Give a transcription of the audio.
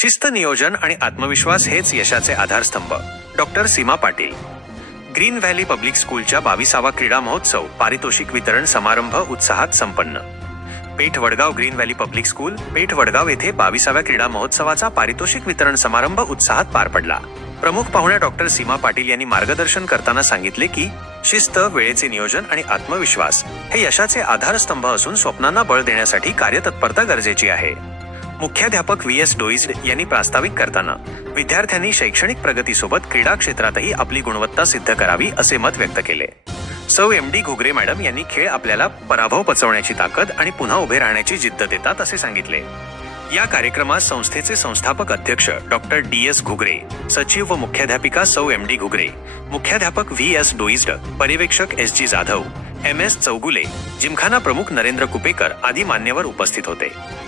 शिस्त, नियोजन आणि आत्मविश्वास हेच यशाचे आधारस्तंभ. Doctor Seema Patil. Green valley public स्कूलच्या 22वा क्रीडा महोत्सव पारितोषिक वितरण समारंभ उत्साहात संपन्न. Peth Vadgaon. Green valley public school, Peth Vadgaon येथे 22व्या क्रीडा महोत्सवाचा पारितोषिक वितरण समारंभ उत्साहात पार पडला. प्रमुख पाहुण्या डॉक्टर सीमा पाटील यांनी मार्गदर्शन करताना सांगितले की शिस्त, वेळेचे नियोजन आणि आत्मविश्वास हे यशाचे आधारस्तंभ असून स्वप्नांना बळ देण्यासाठी कार्यतत्परता गरजेची आहे. मुख्याध्यापक VS डोईज्ड यांनी प्रास्ताविक करताना विद्यार्थ्यांनी शैक्षणिक प्रगतीसोबत क्रीडा क्षेत्रातही आपली गुणवत्ता सिद्ध करावी असे मत व्यक्त केले. सौ MD घुगरे मॅडम यांनी खेळ आपल्याला पराभव पचवण्याची ताकद आणि पुन्हा उभे राहण्याची जिद्द देतात असे सांगितले. या कार्यक्रमात संस्थेचे संस्थापक अध्यक्ष डॉक्टर DS घुगरे, सचिव व मुख्याध्यापिका सौ MD घुगरे, मुख्याध्यापक VS डोईज्ड, पर्यवेक्षक SG जाधव, MS चौगुले, जिमखाना प्रमुख नरेंद्र कुपेकर आदी मान्यवर उपस्थित होते.